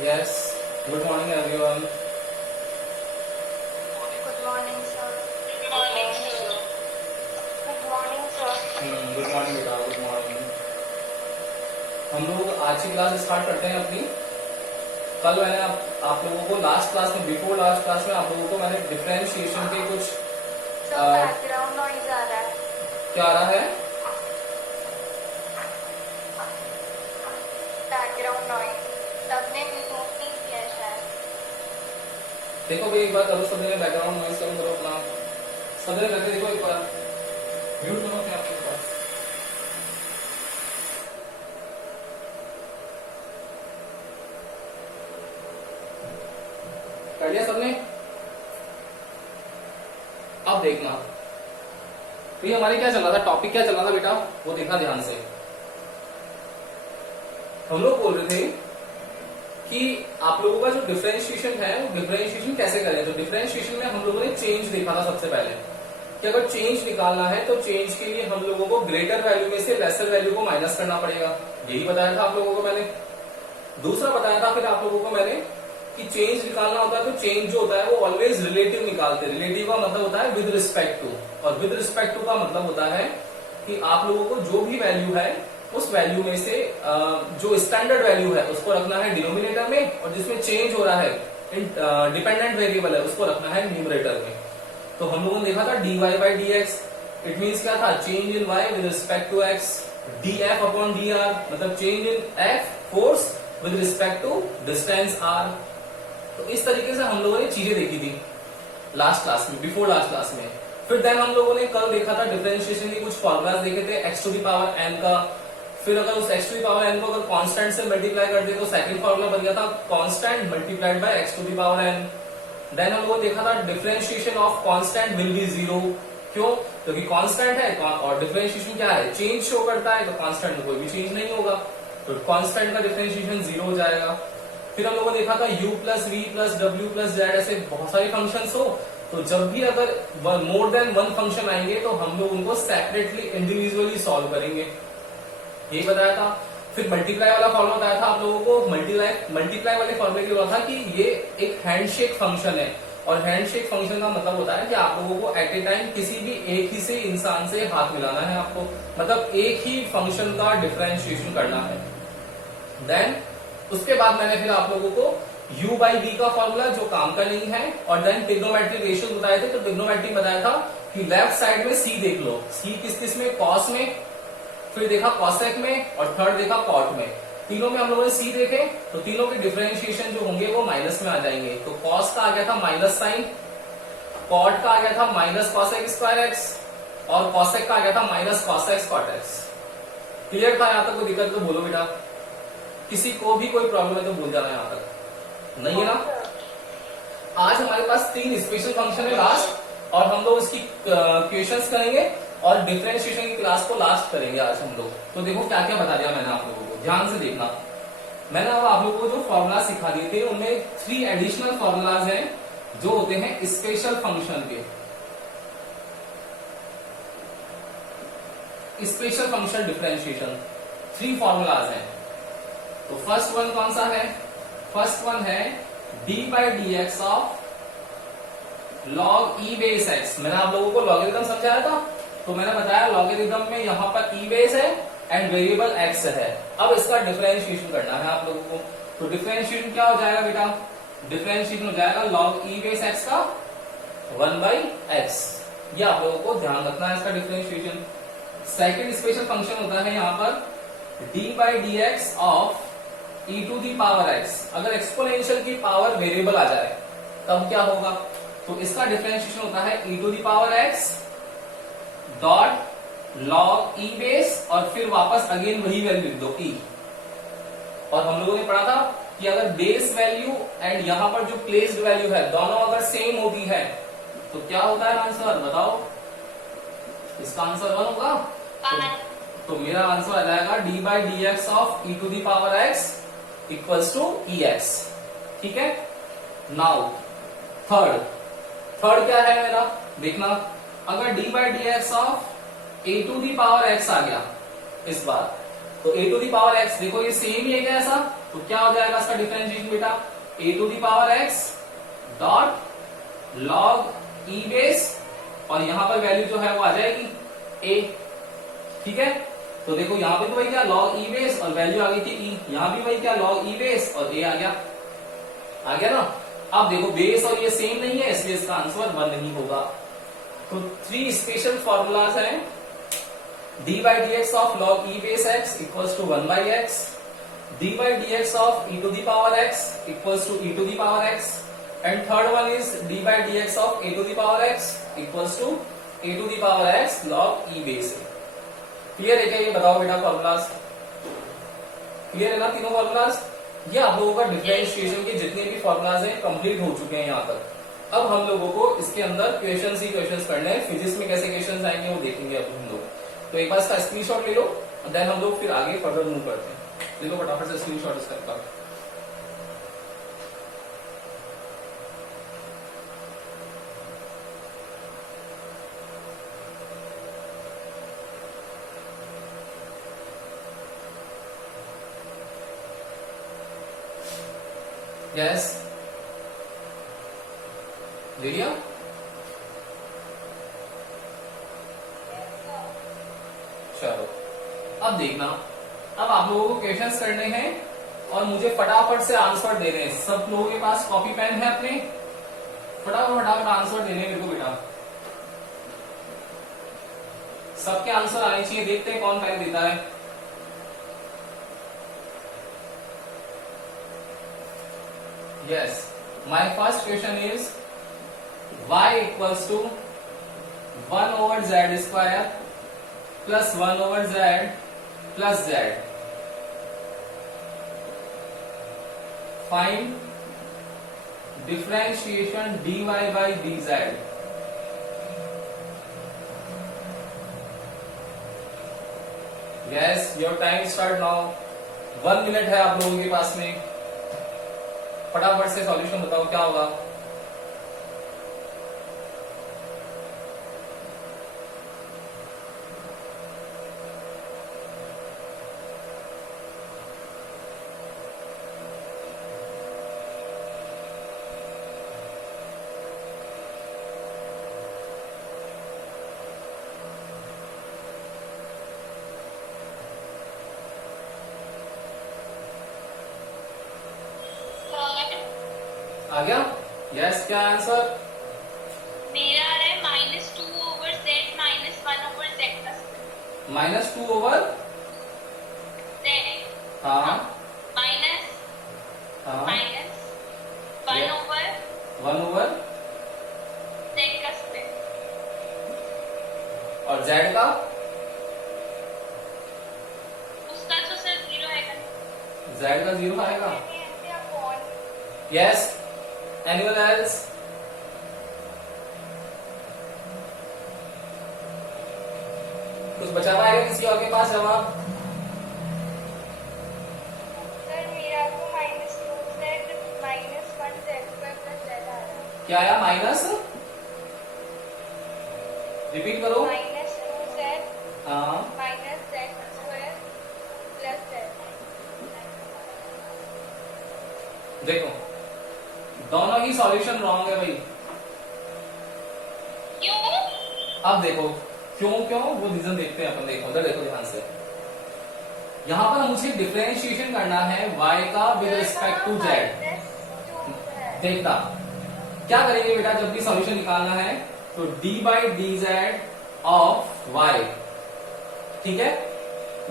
Yes. Good morning, everyone. Good morning, sir. Good morning, sir. Good morning, sir. Good morning बेटा. Good morning. हम लोग आज की class start करते हैं अपनी. कल मैंने आप लोगों को लास्ट क्लास में, बिफोर लास्ट क्लास में आप लोगों को मैंने डिफरेंशिएशन के कुछ सर बैकग्राउंड नॉइज आ रहा है. क्या आ रहा है? बैकग्राउंड नॉइज सबने म्यूट नहीं किया शायद. देखो भाई, एक बार करो सबने बैकग्राउंड नॉइज करो अपना. सबने करके देखो एक बार. म्यूट करो अपने आप को. कर लिया सबने? अब देखना तो ये हमारे क्या चल रहा था, टॉपिक क्या चल रहा था बेटा, वो देखना ध्यान से. हम लोग बोल रहे थे कि आप लोगों का जो डिफरेंशिएशन है वो डिफरेंशिएशन कैसे करें. तो डिफरेंशिएशन में हम लोगों ने चेंज देखा था सबसे पहले कि अगर चेंज निकालना है तो चेंज के लिए हम लोगों को ग्रेटर वैल्यू में से लेसर वैल्यू को माइनस करना पड़ेगा. यही बताया था आप लोगों को मैंने. दूसरा बताया था फिर आप लोगों को मैंने कि चेंज निकालना होता है तो चेंज जो होता है वो ऑलवेज रिलेटिव निकालते हैं. रिलेटिव का मतलब होता है विद रिस्पेक्ट टू, और विद रिस्पेक्ट टू का मतलब होता है कि आप लोगों को जो भी वैल्यू है उस वैल्यू में से जो स्टैंडर्ड वैल्यू है उसको रखना है डिनोमिनेटर में, और जिसमें चेंज हो रहा है डिपेंडेंट वेरिएबल है उसको रखना है न्यूमरेटर में. तो हम लोगों ने देखा था dy by D X. It means क्या था, change in y with respect to x. df upon dr मतलब change in f force with respect to distance r. तो इस तरीके से हम लोगों ने चीजें देखी थी लास्ट क्लास में, बिफोर लास्ट क्लास में. फिर देन हम लोगों ने कल देखा था डिफरेंशिएशन के कुछ फॉर्मुलाज देखे थे x to the power n का. फिर अगर उस x to the power n को अगर कांस्टेंट से मल्टीप्लाई कर दे तो सेकंड फॉर्मूला बन गया था constant multiplied by x to the power n. Then हम लोगों ने देखा था differentiation of constant will be zero. क्यों? क्योंकि कांस्टेंट है और डिफरेंशिएशन क्या है, चेंज शो करता है, तो कांस्टेंट में कोई भी चेंज नहीं होगा, तो कांस्टेंट का डिफरेंशिएशन जीरो हो जाएगा. फिर हम लोगों ने देखा था u plus V plus W plus Z, ऐसे बहुत सारे फंक्शंस हो तो जब भी अगर मोर देन वन फंक्शन आएंगे तो हम लोग उनको सेपरेटली इंडिविजुअली सॉल्व करेंगे. यही बताया था. फिर मल्टीप्लाई वाला फॉर्मूला बताया था आप लोगों को. मल्टीप्लाई वाले फॉर्मूले के बोला था कि ये एक हैंडशेक फंक्शन है, और हैंडशेक फंक्शन का मतलब होता है कि आप लोगों को एट ए टाइम किसी भी एक ही से इंसान से हाथ मिलाना है आपको, मतलब एक ही फंक्शन का डिफरेंशिएशन करना है. देन उसके बाद मैंने फिर आप लोगों को u बाई वी का फॉर्मूला जो काम का नहीं है, और देन ट्रिग्नोमेट्रिक रेशियो बताए थे. तो ट्रिग्नोमेट्रिक बताया था कि लेफ्ट साइड में c देख लो. c किस में, कॉस में, फिर देखा कॉसेक में, और थर्ड देखा कॉट में. तीनों में हम लोगों ने c देखे तो तीनों के डिफरेंशिएशन जो होंगे वो माइनस में आ जाएंगे. तो कॉस का आ गया था माइनस साइन, कॉट का आ गया था माइनस कॉसेक स्क्वायर एक्स, और कॉसेक का आ गया था minus cos X cot X. Clear था? यहां तक कोई दिक्कत तो बोलो बेटा. किसी को भी कोई प्रॉब्लम है तो बोल जाना. यहां तक नहीं है ना? आज हमारे पास तीन स्पेशल फंक्शन है लास्ट, और हम लोग इसकी क्वेश्चंस करेंगे और डिफरेंशिएशन की क्लास को लास्ट करेंगे आज हम लोग. तो देखो क्या क्या बता दिया मैंने आप लोगों को, ध्यान से देखना. मैंने अब आप लोगों को जो फॉर्मूला सिखा दिए थे उनमें 3 एडिशनल फॉर्मूलाज हैं जो होते हैं स्पेशल फंक्शन के. स्पेशल फंक्शन डिफरेंशिएशन 3 फॉर्मूलाज हैं. तो फर्स्ट वन कौन सा है? फर्स्ट वन है d by D X of log E base x. मैंने आप लोगों को लॉगरिथम समझाया था, तो मैंने बताया लॉगरिथम में यहां पर ई बेस है एंड वेरिएबल एक्स है. अब इसका डिफरेंशिएशन करना है आप लोगों को. तो डिफरेंशिएशन क्या हो जाएगा बेटा? डिफरेंशिएशन हो जाएगा लॉग ई बेस एक्स का 1 बाई एक्स. ये आप लोगों को ध्यान रखना है इसका डिफरेंशिएशन. सेकेंड स्पेशल फंक्शन होता है यहां पर d by D X of e to the power x. अगर एक्सपोनेंशियल की पावर वेरिएबल आ जाए तब क्या होगा? तो इसका डिफरेंशिएशन होता है e to the power x dot log e base, और फिर वापस अगेन वही वैल्यू लिख दो e. और हम लोगों ने पढ़ा था कि अगर बेस वैल्यू एंड यहां पर जो प्लेस्ड वैल्यू है दोनों अगर सेम होती है तो क्या होता है आंसर बताओ? इसका आंसर 1 होगा. तो मेरा आंसर आ जाएगा d by D X of e to the power x equals to E X. ठीक है. नाउ थर्ड क्या है मेरा? देखना, अगर d by D X of A to the power x आ गया इस बार, तो a to the power x, देखो ये सेम ही है क्या ऐसा, तो क्या हो जाएगा इसका डिफरेंशिएशन बेटा, a to the power x dot log E base, और यहां पर वैल्यू जो है वो आ जाएगी a, ठीक है। तो देखो यहां पे तो वही क्या लॉग ई बेस और वैल्यू आ गई थी e, यहां भी वही क्या लॉग ई बेस और a आ गया ना। अब देखो बेस और ये सेम नहीं है, इसलिए इसका आंसर 1 नहीं होगा। तो 3 स्पेशल फॉर्मूलाज हैं, d by dx of log e base x equals to 1 by x, d by dx of e to the power x equals to e to the power x, and third one is d by dx of a to the power x equals to a to the power x log e base a। Clear है क्या, ये बताओ बेटा formulas clear है ना तीनों formulas. ये आप लोगों का डिफरेंशिएशन के जितने भी फॉर्मूलाज हैं कंप्लीट हो चुके हैं यहाँ तक। अब हम लोगों को इसके अंदर क्वेश्चंस ही क्वेश्चंस करने हैं, फिजिक्स में कैसे क्वेश्चंस आएंगे वो देखेंगे अब हम लोग। तो एक बार इसका स्क्रीनशॉट ले लो और देन हम लोग फिर आगे फर्दर मूव करते हैं। ले लो फटाफट से स्क्रीनशॉट इसका। यस ले लिया। चलो अब देखना, अब आप लोगों को क्वेश्चंस करने हैं और मुझे फटाफट से आंसर देने हैं। सब लोगों के पास कॉपी पेन है अपने, फटाफट आंसर देने मेरे को बेटा। सबके आंसर आने चाहिए, देखते हैं कौन पहले देता है। Yes, my first question is y equals to 1 over z square plus 1 over z plus z. Find differentiation dy by dz. Yes, your time start now. 1 minute है आप लोगों के पास में, फटाफट से सॉल्यूशन बताओ क्या होगा। आ गया? यस, क्या आंसर? मेरा आ रहा है -2 over z -1 over z का स्क्वायर। -2 over z हाँ माइनस हाँ minus 1 Yeah. over 1 over z का स्क्वायर और z का उसका तो सर 0 आएगा। z का 0 आएगा। Yes, anyone else? कुछ बचा पाएगा किसी और के पास जवाब? सर मेरा तो -2z -1 z square plus z आ रहा है। क्या आया? माइनस, रिपीट करो। -2z हाँ -z स्क्वायर प्लस z। देखो दोनों ही सॉल्यूशन रॉन्ग है भाई। क्यों? अब देखो क्यों वो रीजन देखते हैं अपन। देखो उधर देखो ध्यान से, यहां पर मुझे डिफरेंशिएशन करना है y का विद रिस्पेक्ट टू z। देखता क्या करेंगे बेटा, जब भी सॉल्यूशन निकालना है तो d by dz of y, ठीक है।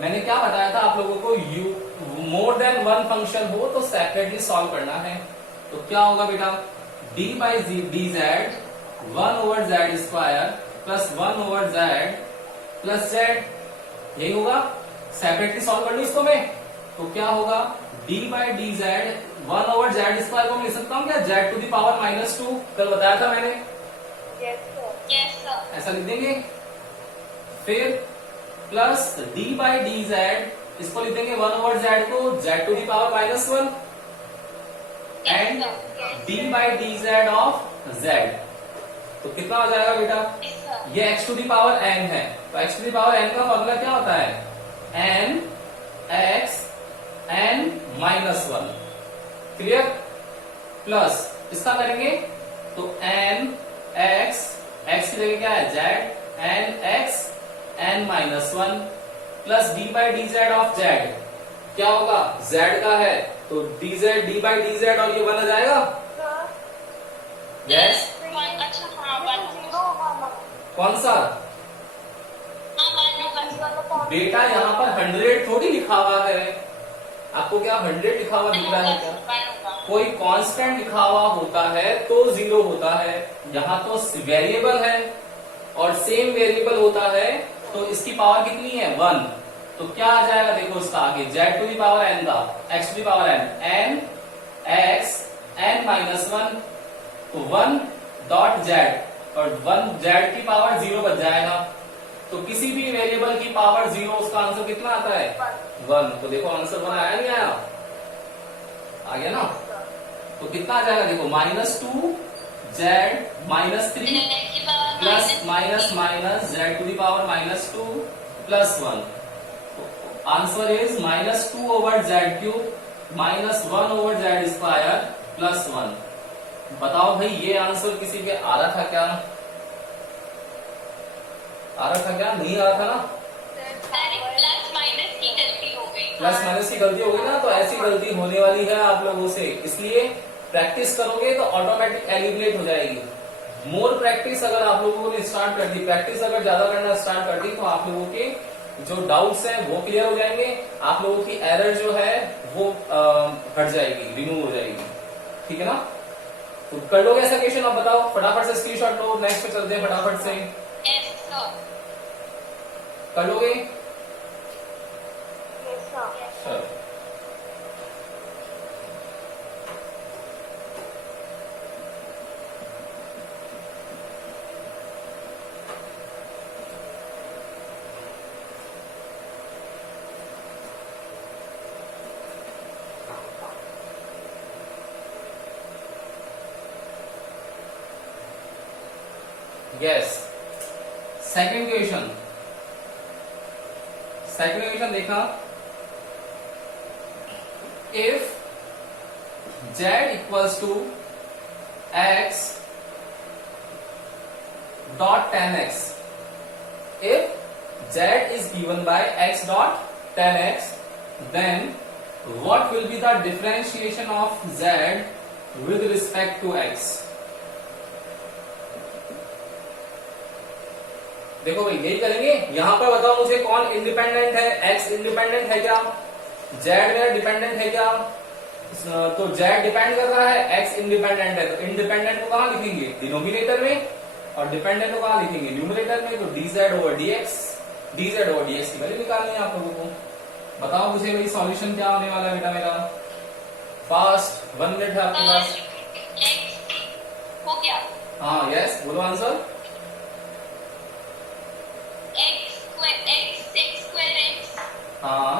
मैंने क्या बताया था आप लोगों को, u more than one function हो तो सेपरेटली सॉल्व करना है। तो क्या होगा बेटा, d by dz 1 over z square plus 1 over z plus z, यही होगा। सेपरेटली सॉल्व कर लू इसको मैं, तो क्या होगा d by dz 1 over z square को मैं लिख सकता हूँ क्या, z टू दी पावर -2, कल बताया था मैंने। Yes sir. ऐसा लिख देंगे। फिर प्लस d by dz, इसको लिख देंगे 1 over z को z to the power -1 and d by dz of z। तो कितना हो जाएगा बेटा, ये x to the power n है, तो x to the power n का फॉर्मूला क्या होता है, n x n minus one, clear, plus इसका करेंगे तो एन एक्स, एक्स की जगह क्या है z, n x n minus one plus d by d z of z, क्या होगा जेड का है तो d z d by d z और ये वन आ जाएगा, यस, अच्छा हाँ वन कौन सा हाँ वन होगा बेटा, यहाँ पर 100 थोड़ी लिखा हुआ है, आपको क्या 100 लिखा हुआ दिख रहा है क्या? वन होगा कोई कांस्टेंट लिखा हुआ होता है तो 0 होता है, यहाँ तो वेरिएबल है और सेम वेरिएबल होता है तो इसकी पावर कितनी है 1, तो क्या आ जाएगा देखो इसका आगे z to the power n का x to the power n, n x n minus वन, तो 1 डॉट z और 1 z की पावर 0 बच जाएगा, तो किसी भी वेरिएबल की पावर 0 उसका आंसर कितना आता है 1, तो देखो आंसर 1 आया नहीं आया, आ गया ना, तो कितना आ जाएगा देखो -2 z minus 3 plus minus minus z to the power -2 plus 1, answer is -2 over z cube -1 over z square plus 1। बताओ भाई ये आंसर किसी के आ रहा था क्या, आ रहा था क्या, नहीं आ रहा था ना, प्लस माइनस की गलती हो गई, प्लस माइनस की गलती हो गई ना, तो ऐसी गलती होने वाली है आप लोगों से, इसलिए प्रैक्टिस करोगे तो ऑटोमेटिक एलिमिनेट हो जाएगी। मोर प्रैक्टिस अगर आप लोगों ने स्टार्ट कर दी, प्रैक्टिस अगर ज्यादा करना स्टार्ट कर दी तो आप लोगों के जो डाउट्स हैं वो क्लियर हो जाएंगे, आप लोगों की एरर जो है वो हट जाएगी, रिमूव हो जाएगी, ठीक है ना। तो कर लोगे ऐसा क्वेश्चन, आप बताओ फटाफट से स्क्रीनशॉट लो, नेक्स्ट पे चलते हैं फटाफट से, यस सर, कर लोगे, Yes, sir. चलो yes, second question, second question देखा, if z equals to x dot tan x, if z is given by x dot tan x, then what will be the differentiation of z with respect to x? देखो भाई यही करेंगे, यहां पर बताओ मुझे कौन इंडिपेंडेंट है, x इंडिपेंडेंट है क्या, z मेरा डिपेंडेंट है क्या, तो z डिपेंड कर रहा है, x इंडिपेंडेंट है, तो इंडिपेंडेंट को कहां लिखेंगे डिनोमिनेटर में और डिपेंडेंट को कहां लिखेंगे न्यूमरेटर में, तो dz ओवर dx की वैल्यू निकालनी है आप लोगों को। बताओ मुझे भाई सॉल्यूशन क्या होने वाला है बेटा मेरा, फास्ट 1 मिनट है आपके पास, एक्स हो गया, हाँ यस बोलो आंसर, एक्स स्क्वायर एक्स हाँ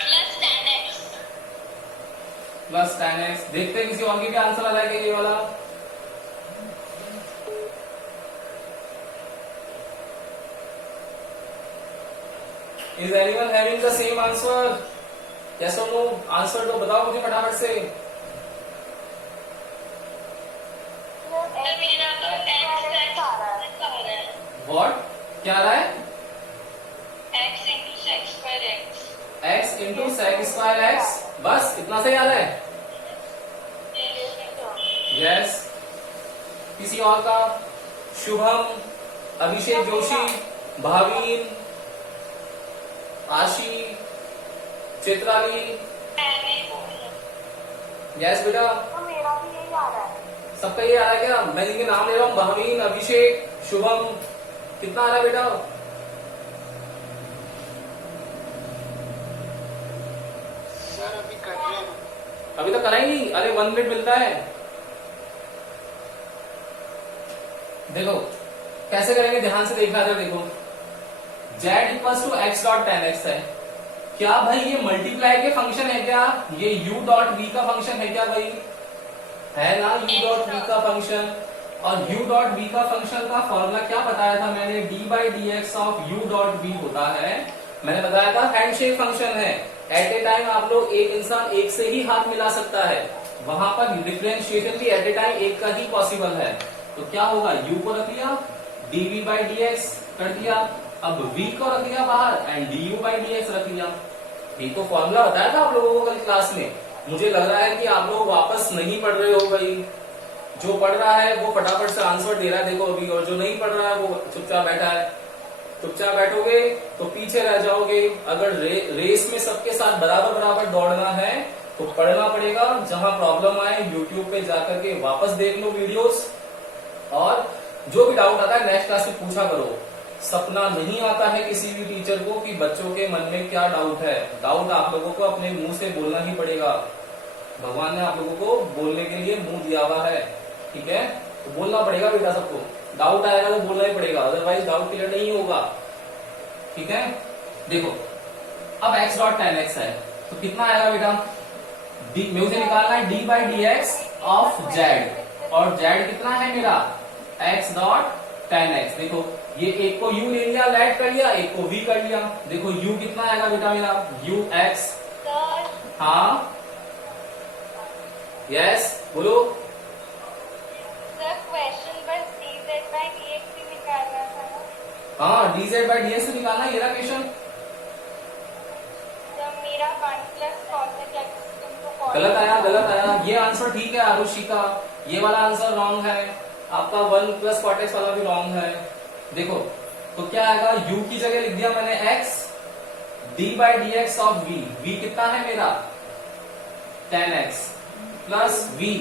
plus tan x, plus tan x, देखते हैं किसी और की क्या आंसर आ जाएगा ये वाला, is anyone having the same answer, yes और नो, आंसर तो बताओ मुझे फटाफट से, सर मेरा तो एक्स आ रहा है, व्हाट क्या आ रहा है, x into sec square x, x into sec square x, बस इतना सही आ रहा है, यस, किसी और का, शुभम, अभिषेक जोशी, भावीन, आशी, चित्राली, यस बेटा, तो मेरा भी यही आ रहा है। सबका ये आ रहा है क्या, मैं इनके नाम ले रहा हूँ, भावीन, अभिषेक, शुभम, कितना आ रहा है बेटा, सर अभी कर रहे हैं। अभी तो करा ही नहीं, अरे 1 मिनट मिलता है, देखो कैसे करेंगे, ध्यान से देखा जाए, देखो z equals to x dot ten x है, क्या भाई ये मल्टीप्लाई के फंक्शन है क्या, ये u डॉट v का फंक्शन है क्या भाई, है ना u डॉट v का फंक्शन, और u डॉट v का फंक्शन का फॉर्मूला क्या बताया था मैंने, d by D X of u dot v होता है मैंने बताया था हैंडशेक फंक्शन है। एट ए टाइम आप लोग एक इंसान एक से ही हाथ मिला सकता है, वहां पर डिफरेंशिएशन भी एट ए टाइम एक का ही पॉसिबल है। तो क्या होगा, u को रख लिया, dv बाई dx कर दिया, अब v को रख लिया बाहर एंड du बाई dx रख लिया। ये तो फॉर्मूला बताया था आप लोगों को कल क्लास में। मुझे लग रहा है कि आप लोग वापस नहीं पढ़ रहे हो भाई। जो पढ़ रहा है वो फटाफट से आंसर दे रहा है देखो अभी, और जो नहीं पढ़ रहा है वो चुपचाप बैठा है। चुपचाप बैठोगे तो पीछे रह जाओगे। अगर रेस में सबके साथ बराबर बराबर दौड़ना है तो पढ़ना पड़ेगा। जहां प्रॉब्लम आए यूट्यूब पे जाकर के वापस देख लो वीडियोस, और जो भी डाउट आता है नेक्स्ट क्लास में पूछा करो। सपना नहीं आता है किसी भी टीचर को कि बच्चों के मन में क्या डाउट है। डाउट आप लोगों को अपने मुंह से बोलना ही पड़ेगा। भगवान ने आप लोगों को बोलने के लिए मुंह दिया हुआ है, ठीक है, तो बोलना पड़ेगा बेटा सबको। डाउट आएगा तो बोलना ही पड़ेगा, अदरवाइज डाउट क्लियर नहीं होगा, ठीक है। देखो अब x डॉट tan x है तो कितना आएगा बेटा, मुझे निकालना है d by D X of z, और z कितना है मेरा x डॉट tan x। देखो ये एक को u ले लिया, लेट कर लिया, एक को v कर लिया। देखो u कितना आएगा बेटा मेरा, u x, सर हाँ यस बोलो। सर क्वेश्चन बस dz by dx ही निकालना था ना। हाँ dz बाई dx से निकालना है, ये रहा क्वेश्चन। तो मेरा 1 plus cos x into cos गलत आया, गलत आया। ये आंसर ठीक है आरुषि का, ये वाला आंसर रॉन्ग है। आपका 1 प्लस कॉट एक्स वाला भी रॉन्ग है। देखो तो क्या आएगा, u की जगह लिख दिया मैंने x, d by D X of v। v कितना है मेरा tan x plus v,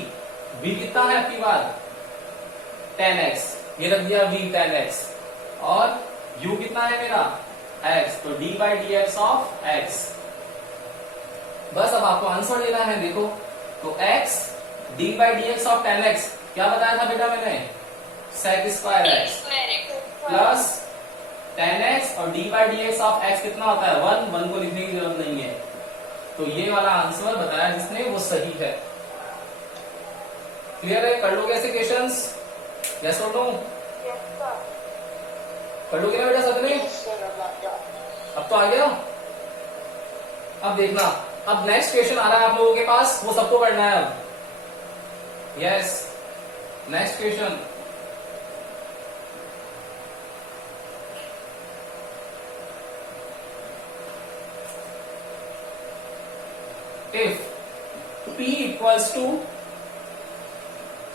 v कितना है आपकी बात tan x, ये रख दिया v tan x, और u कितना है मेरा x, तो d by D X of x। बस अब आपको आंसर देना है। देखो तो x d by D X of tan x क्या बताया था बेटा मैंने, sec square x plus tan x, और d by D X of x कितना होता है 1, 1 को लिखने की जरूरत नहीं है। तो ये वाला आंसर बताया जिसने वो सही है। क्लियर है, कर लोगे ऐसे क्वेश्चंस, यस और नो, Yes, sir. कर लोगे ना बेटा सबने। सर अब आ गया। अब तो आ गया। अब देखना, अब नेक्स्ट क्वेश्चन आ रहा है आप लोगों के पास, वो सबको करना है अब। Yes, next question. If P equals to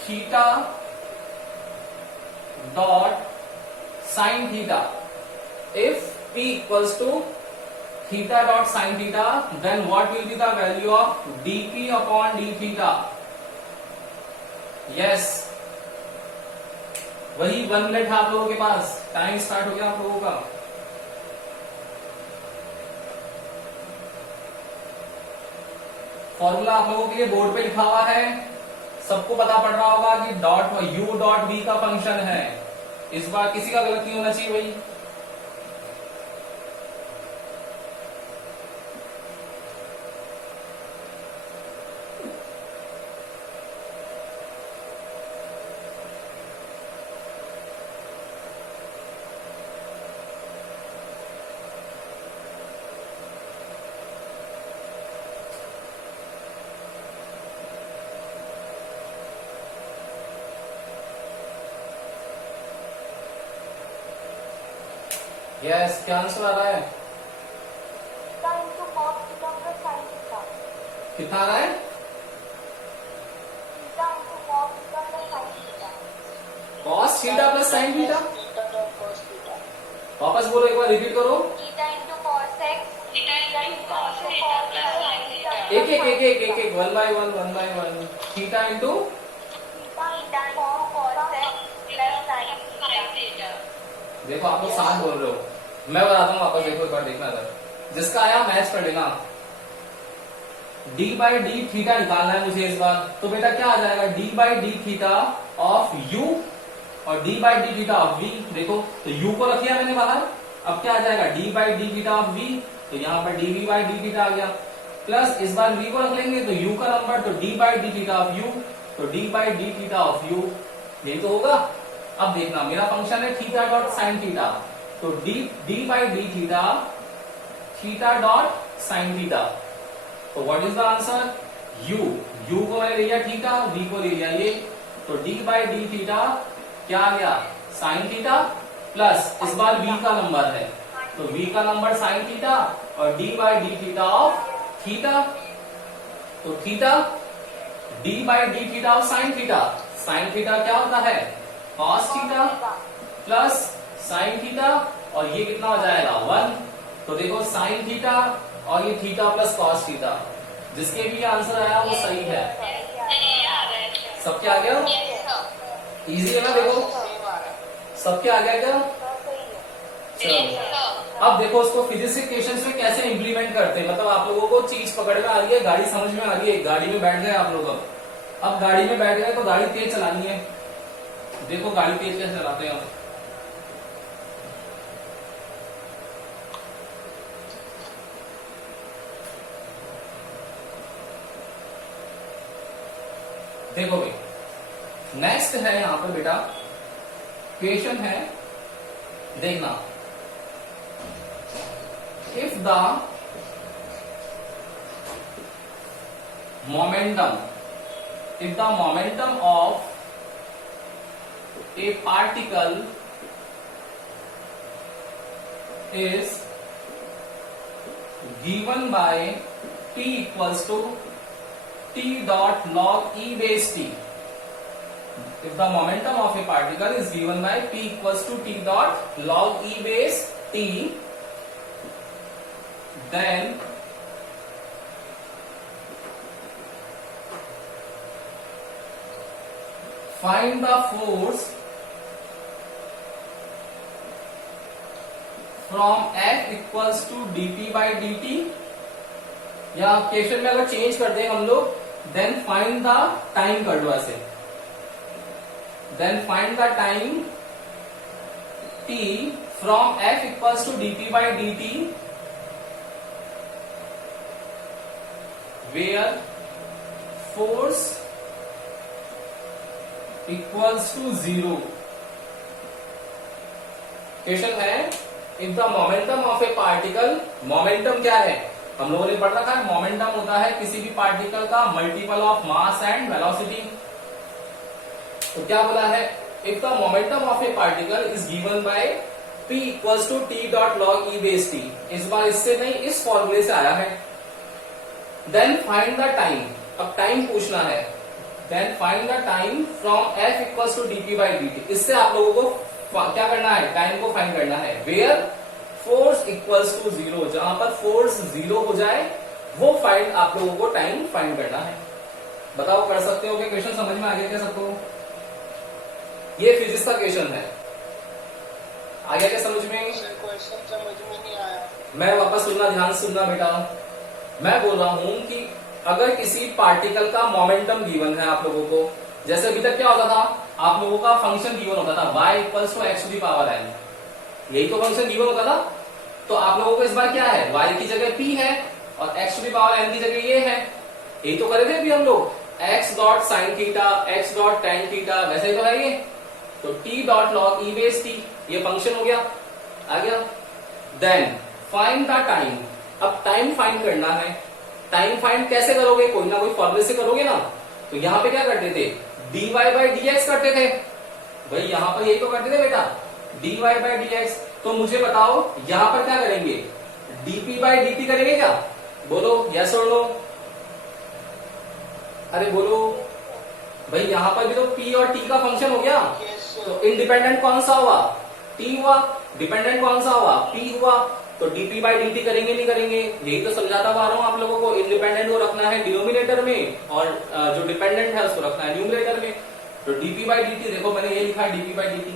theta dot sin theta, if P equals to theta dot sin theta, then what will be the value of dP upon d theta? Yes, वही 1 minute है आप लोगों के पास, time start हो गया आप लोगों का। फॉर्मूला आप लोगों के लिए बोर्ड पे लिखा हुआ है, सबको पता पड़ रहा होगा कि डॉट u डॉट v का फंक्शन है। इस बार किसी का गलत नहीं होना चाहिए भाई। यस, क्या आंसर आ रहा है, Theta into cos theta plus sin theta. कितना आ रहा है, Theta into cos theta plus sin theta. cos theta plus sine theta. Theta dot cos theta. वापस बोलो, एक बार रिपीट करो। Theta into cos x. Theta into cos theta plus sin theta. एक एक एक एक एक एक 1 by 1 theta into, Theta into cos x plus sin theta. देखो आप लोग साथ बोल रहे हो, मैं बताता हूँ वापस, देखो एक बार देखना अगर जिसका आया मैच कर लेना। d बाई डी थीटा निकालना है मुझे इस बार, तो बेटा क्या आ जाएगा, d by D theta of u और d by D theta of v। देखो तो u को रख लिया मैंने बाहर, अब क्या आ जाएगा d by D theta of v, तो यहाँ पर dv बाई डी थीटा आ गया, प्लस इस बार v को रख लेंगे तो u का नंबर, तो d by D theta of u, तो d by D theta of u, यही तो होगा। अब देखना मेरा फंक्शन है थीटा डॉट साइन थीटा, तो d by D theta theta dot sine theta. तो what is the answer? U को मैंने ले लिया थीटा, वी को ले लिया ये, तो डी बाई डी थीटा क्या आ गया? साइन थीटा प्लस इस बार v का नंबर है, तो v का नंबर साइन थीटा और d by D theta of theta. तो theta d by D theta of sine theta, sine theta क्या होता है? Cos theta plus sine theta, और ये कितना हो जाएगा? 1। तो देखो साइन थीटा और ये थीटा प्लस कॉस थीटा, जिसके भी आंसर आया वो सही है। सबके आ गया? इजी है ना? देखो सेम आ रहा है। सबके आ गया क्या? चलो अब देखो उसको फिजिक्स के क्वेश्चंस में कैसे इंप्लीमेंट करते हैं, मतलब आप लोगों को चीज पकड़ में आ रही है, गाड़ी समझ में आ रही है, गाड़ी में बैठ गए आप लोग। अब गाड़ी में बैठ गए तो गाड़ी तेज चलानी है। देखो गाड़ी तेज कैसे चलाते हैं हम। देखो भाई नेक्स्ट है यहां पर बेटा क्वेश्चन है, देखना। If the momentum of a particle is given by t equals to t dot log e base t. If the momentum of a particle is given by p equals to t dot log e base t, then find the force from F equals to dp by dt, या question में अगर change कर दें हम लोग, then find the time कर दो ऐसे, then find the time t from F equals to dp by dt where force equals to 0। Question है if the momentum of a particle, momentum क्या है हम लोगों ने पढ़ रखा है, मोमेंटम होता है किसी भी पार्टिकल का multiple of mass and velocity. तो क्या बोला है? If the momentum of a particle is given by p equals to t dot log e base t, इस बार इससे नहीं इस फॉर्मूले से आया है। देन फाइंड द टाइम, अब टाइम पूछना है, then find the time from f equals to dp by dt। इससे आप लोगों को क्या करना है? टाइम को फाइंड करना है वेयर फोर्स इक्वल्स टू 0, जहां पर फोर्स 0 हो जाए वो फाइंड आप लोगों को टाइम फाइंड करना है। बताओ कर सकते हो क्या? क्वेश्चन समझ में आ गया क्या सबको? ये फिजिक्स का क्वेश्चन है, आ गया क्या समझ में? क्वेश्चन समझ में नहीं आया। मैं वापस सुनना, ध्यान से सुनना बेटा। मैं बोल रहा हूं कि अगर किसी पार्टिकल का मोमेंटम गिवन है आप लोगों को, जैसे अभी तक क्या होता था, आप लोगों का फंक्शन गिवन होता था y equals to x to the power n, यही तो फंक्शन गिवन होता था। तो आप लोगों को इस बार क्या है? y की जगह p है और x to the power n की जगह ये है, यही तो करे थे अभी हम लोग, x dot sine theta, x dot tan theta, वैसे ही तो है ये। तो t dot log e base t ये फंक्शन हो गया, आ गया। देन फाइंड द टाइम, अब टाइम फाइंड करना है। टाइम फाइंड कैसे करोगे? कोई ना कोई फॉर्मूले से करोगे ना। तो यहाँ पे क्या करते थे? dy बाई dx करते थे भाई, यहाँ पर यही तो करते थे बेटा, dy बाई dx। तो मुझे बताओ यहाँ पर क्या करेंगे? dp बाई dt करेंगे क्या? बोलो यस और नो, अरे बोलो भाई। यहाँ पर भी तो p और t का फंक्शन हो गया, तो इंडिपेंडेंट कौन सा हुआ? t हुआ, डिपेंडेंट कौन सा हुआ? p हुआ। तो dp बाई dt करेंगे नहीं करेंगे? यही तो समझाता आ रहा हूं आप लोगों को, इंडिपेंडेंट को रखना है डिनोमिनेटर में और जो डिपेंडेंट है उसको रखना है न्यूमरेटर में। तो dp बाई dt देखो मैंने ये लिखा है dp बाई dt,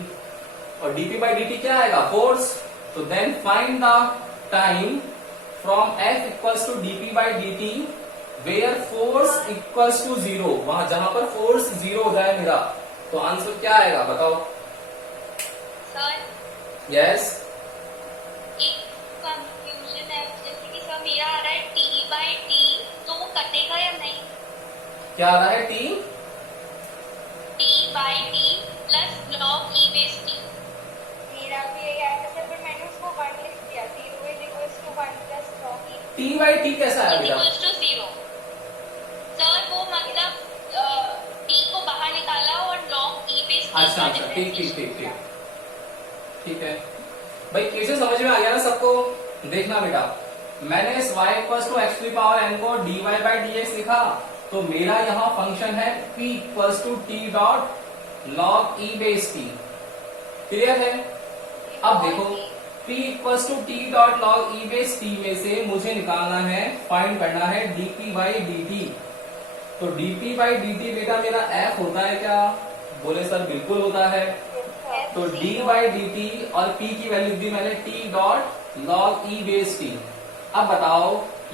और dp बाई dt क्या आएगा? फोर्स। तो then find the time from f equals to dp by dt where force equals to 0, वहां जहां पर फोर्स 0 हो जाए मेरा, तो आंसर क्या आएगा बताओ? सर यस एक कंफ्यूजन है, जैसे कि सर मेरा आ रहा है t बाई t, तो वो कटेगा या नहीं? क्या आ रहा है? t by t plus log e base t। मेरा भी यही आया था सर, पर मैंने उसको 1 लिख दिया, 0 is equals to 1 plus t by t कैसा आया बेटा? Equals to 0। सर वो मतलब टी को बाहर निकाला और लॉग ई बेस अच्छा ठीक है भाई, क्वेश्चन समझ में आ गया ना सबको? देखना बेटा, मैंने इस y equals to x to the power n को dy बाई डी एक्स लिखा, तो मेरा यहाँ फंक्शन है p equals to t dot log E base t. Clear है? अब देखो p equals to t dot log E base t में से मुझे निकालना है, फाइंड करना है dp बाई dt। तो dp बाई dt बेटा मेरा f होता है क्या? बोले सर बिल्कुल होता है। तो d बाई डी टी और p की वैल्यू दी मैंने t डॉट लॉग ई बेस टी। अब बताओ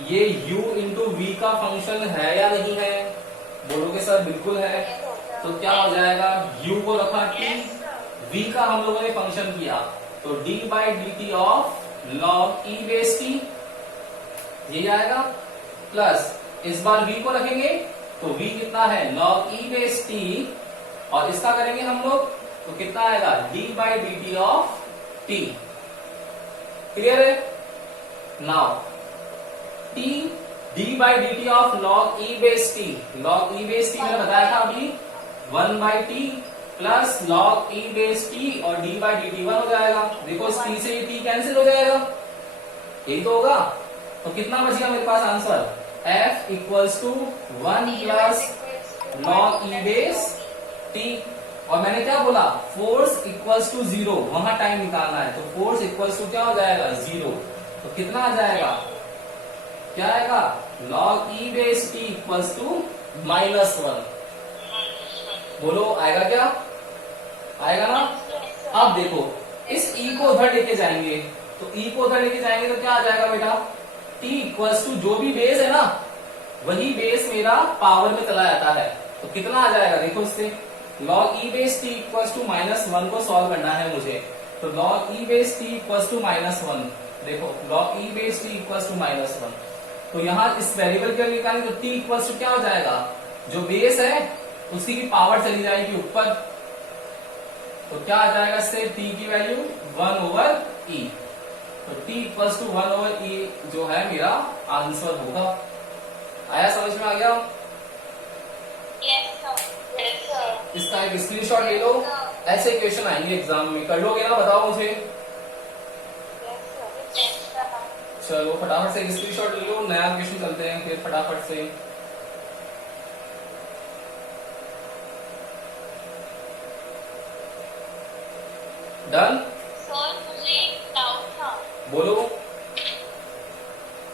ये u इंटू वी का फंक्शन है या नहीं है? बोलोगे सर बिल्कुल है। तो क्या हो जाएगा, u को रखा t, v का हम लोगों ने फंक्शन किया, तो d by D T of log E base T ये आएगा, प्लस इस बार v को रखेंगे तो v कितना है, लॉग ई बेस टी, और इसका करेंगे हम लोग तो कितना आएगा, d by D T of t। Clear है? Now t d by D T of log E base T, log E base T मैंने बताया था अभी 1 by T plus log E base T और d बाई डी टी 1 हो जाएगा। देखो इस t से ये t कैंसिल हो जाएगा, यही तो होगा। तो कितना बच गया मेरे पास answer, f equals to 1 plus log E base T. और मैंने क्या बोला, फोर्स इक्वल्स टू 0, वहां टाइम निकालना है, तो फोर्स इक्वल्स टू क्या हो जाएगा, 0। तो कितना आ जाएगा, क्या आएगा, log E base t equals to -1। बोलो आएगा क्या? आएगा ना? अब देखो इस e को उधर लेके जाएंगे, तो e को उधर लेके जाएंगे तो क्या आ जाएगा बेटा, t इक्वल्स टू जो भी बेस है ना वही बेस मेरा पावर में चला जाता है। तो कितना आ जाएगा, देखो इससे log e base t equals to -1 को सॉल्व करना है मुझे। तो log e base t equals to -1, देखो log e base t equals to -1। तो यहाँ इस वेरिएबल के लिए निकालेंगे तो t इक्वल्स टू क्या हो जाएगा, जो बेस है उसी की पावर चली जाएगी ऊपर, तो क्या आ जाएगा इससे, t की वैल्यू 1/e। तो t इक्वल्स टू 1/e जो है मेरा आंसर होगा। आया समझ में? आ गया? इसका एक स्क्रीनशॉट ले लो, ऐसे क्वेश्चन आएंगे एग्जाम में, कर लोगे ना? बताओ मुझे। चलो फटाफट से स्क्रीनशॉट ले लो, नया क्वेश्चन चलते हैं फिर फटाफट से। डन? सर मुझे एक डाउट था। बोलो।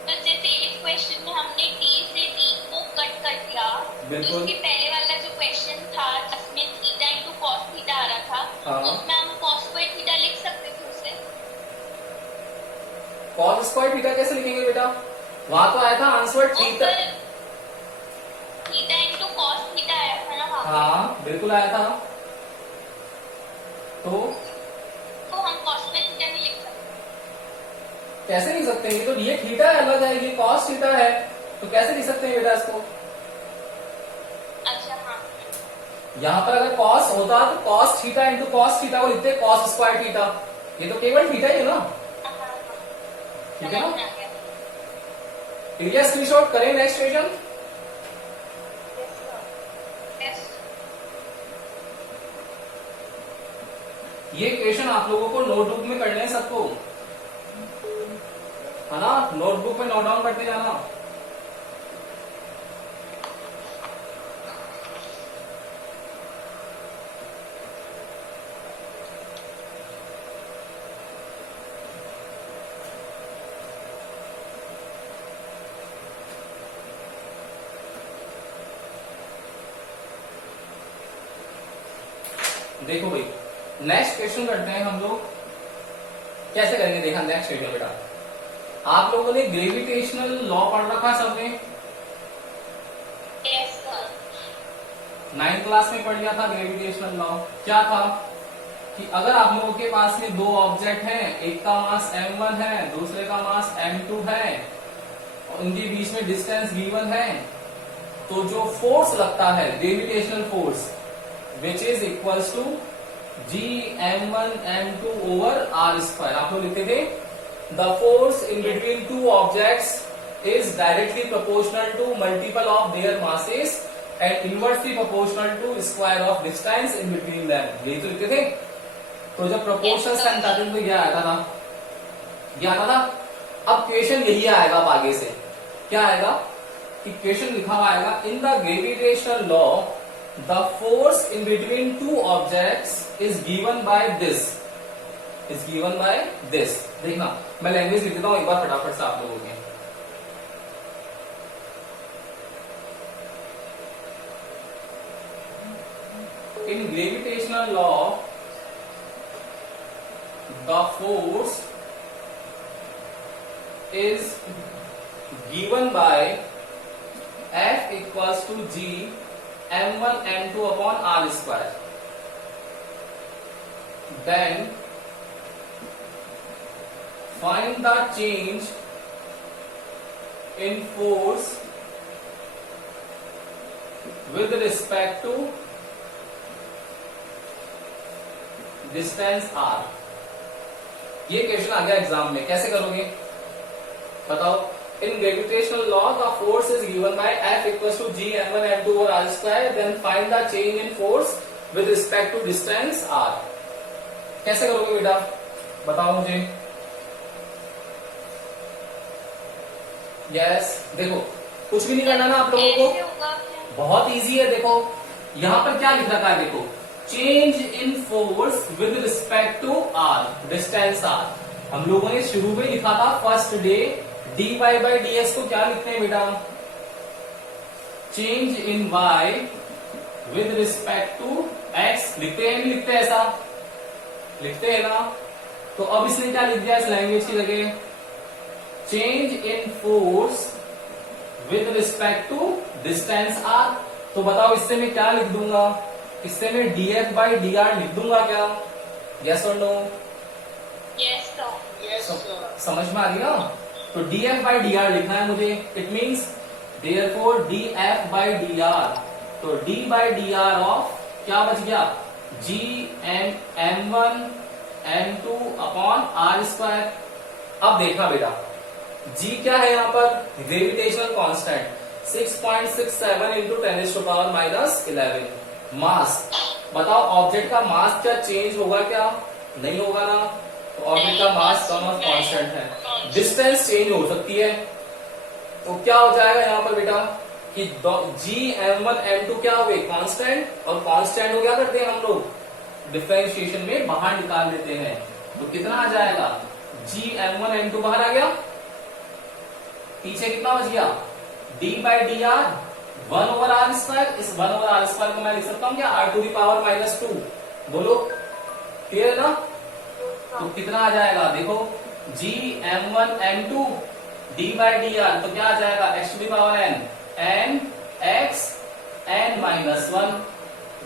तो जैसे इस क्वेश्चन में हमने t से t को कट कर दिया, बिल्कुल। तो उसके पहले वाला जो क्वेश्चन था जिसमें थीटा इंटू कॉस थीटा आ रहा था, हाँ। उसमें हम कॉस स्क्वायर थीटा लिख सकते थे उसे। कॉस स्क्वायर थीटा कैसे लिखेंगे बेटा? वहां तो आया था answer theta. Theta into cos theta आया था ना? हाँ बिल्कुल आया था। तो हम कॉस स्क्वायर थीटा नहीं लिख सकते? कैसे लिख सकते हैं? तो ये थीटा अलग है, ये कॉस थीटा है, तो कैसे लिख सकते हैं बेटा इसको? अच्छा हाँ। यहाँ पर अगर कॉस होता तो cos theta into cos theta को लिखते कॉस स्क्वायर थीटा, ये तो केवल थीटा ही है ना, ठीक है ना? क्लियर? स्क्रीनशॉट करें नेक्स्ट क्वेश्चन। ये क्वेश्चन आप लोगों को नोटबुक में करने हैं सबको, है ना? नोटबुक में नोट डाउन करते जाना। देखो भाई नेक्स्ट क्वेश्चन करते हैं हम लोग, कैसे करेंगे देखा। नेक्स्ट क्वेश्चन बेटा, आप लोगों ने ग्रेविटेशनल लॉ पढ़ रखा है सबने? Yes sir. 9th क्लास में पढ़ लिया था ग्रेविटेशनल लॉ। क्या था कि अगर आप लोगों के पास में दो ऑब्जेक्ट हैं, एक का मास m1 है, दूसरे का मास m2 है, और उनके बीच में डिस्टेंस v1 है, तो जो फोर्स लगता है gravitational force which is equals to Gm1 m2 over r square। आप लोग लिखते थे the force in between two objects is directly proportional to multiple of their masses and inversely proportional to square of distance in between them. यही तो लिखते थे। तो जब proportional साइन था तो क्या आता था? अब क्वेश्चन यही आएगा अब आगे से। क्या आएगा कि क्वेश्चन लिखा हुआ आएगा in the gravitational law the force in between two objects is given by this, देखना मैं लैंग्वेज लिख देता हूं एक बार फटाफट से आप लोगों के। In gravitational law, the force is given by F equals to G m1 m2 upon r square. Then find the change in force with respect to distance r। ये क्वेश्चन आ गया एग्जाम में, कैसे करोगे बताओ। In gravitational law the force is given by F equals to G m1 m2 और r square, then find the change in force with respect to distance r। कैसे करोगे बेटा बताओ मुझे। यस देखो कुछ भी नहीं करना ना आप लोगों को, कैसे होगा फिर? बहुत इजी है। देखो यहां पर क्या लिख रखा है, देखो change in force with respect to r, distance r। हम लोगों ने शुरू में लिखा था first day dy by ds को क्या लिखते हैं बेटा, change in y with respect to x लिखते हैं, नहीं लिखते ऐसा, लिखते हैं ना। तो अब इसने क्या लिख दिया इस लैंग्वेज की जगह, change in force with respect to distance r। तो बताओ इससे मैं क्या लिख दूंगा, इससे मैं df बाई dr लिख दूंगा क्या, यस और no? Yes sir. Yes, sir. समझ में आ रही ना। तो df बाई dr लिखना है मुझे, it means therefore df by dr, तो d बाई dr ऑफ क्या बच गया, g m1 m2 upon r square. अब देखना बेटा g क्या है यहाँ पर, ग्रेविटेशनल कांस्टेंट 6.67 इंटू 10⁻⁻11। मास बताओ ऑब्जेक्ट का मास क्या चेंज होगा क्या, नहीं होगा ना। तो ऑब्जेक्ट का मास कम और कांस्टेंट है, डिस्टेंस चेंज हो सकती है। तो क्या हो जाएगा यहाँ पर बेटा कि G m1 m2 क्या हो गए कांस्टेंट, और कांस्टेंट को क्या करते हैं हम लोग डिफरेंशिएशन में बाहर निकाल लेते हैं। तो कितना आ जाएगा, G m1 m2 बाहर आ गया, पीछे कितना बच गया d by d r 1 over r square. इस 1 ओवर आर स्क्वायर को मैं लिख सकता हूँ क्या r टू दी पावर -2। बोलो क्लियर ना। तो कितना आ जाएगा देखो, G m1 m2 d by d r, तो क्या आ जाएगा x to the power n x n -1।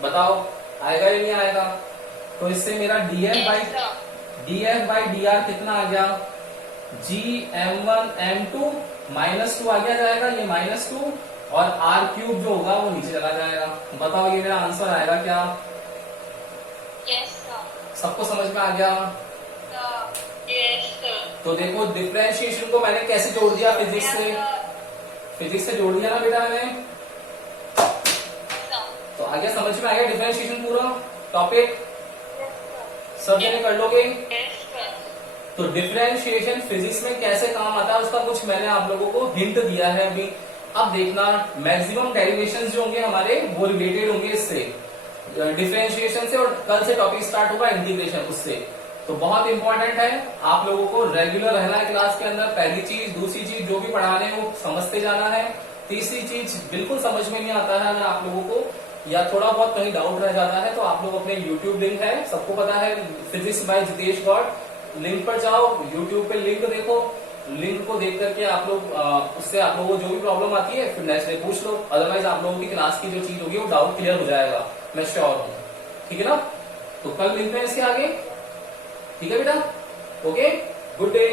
बताओ आएगा या नहीं आएगा। तो इससे मेरा df बाई डी आर कितना आ गया, G m1 m2 -2 आ गया जाएगा, ये -2 और r क्यूब जो होगा वो नीचे चला जाएगा। बताओ ये मेरा आंसर आएगा क्या, Yes sir. सबको समझ में आ गया। Yes sir. तो देखो डिफरेंशिएशन को मैंने कैसे जोड़ दिया, फिजिक्स से जोड़ दिया ना बेटा मैंने। तो आगे समझ में आ गया डिफरेंशिएशन पूरा टॉपिक, सब जने कर लोगे। Yes sir. तो डिफरेंशिएशन फिजिक्स में कैसे काम आता है उसका कुछ मैंने आप लोगों को हिंट दिया है अभी। अब देखना मैक्सिमम डेरिवेशंस जो होंगे हमारे वो रिलेटेड होंगे इससे, डिफरेंशिएशन से, और कल से टॉपिक स्टार्ट होगा इंटीग्रेशन उससे। तो बहुत इंपॉर्टेंट है, आप लोगों को रेगुलर रहना है क्लास के अंदर। पहली चीज, दूसरी चीज जो भी पढ़ा रहे हैं वो समझते जाना है। तीसरी चीज बिल्कुल समझ में नहीं आता है अगर आप लोगों को या थोड़ा बहुत कहीं डाउट रह जाता है तो आप लोग अपने यूट्यूब लिंक है, सबको पता है physics by Jitesh Gaur, link पर जाओ, यूट्यूब पे लिंक देखो, लिंक को देख करके आप लोग उससे आप लोगों को जो भी प्रॉब्लम आती है फिर नेक्स्ट डे पूछ लो। अदरवाइज आप लोगों की क्लास की जो चीज होगी वो डाउट क्लियर हो जाएगा, मैं श्योर हूँ। ठीक है ना। तो कल मिलते हैं इसके आगे, ठीक है बेटा, ओके, गुड डे।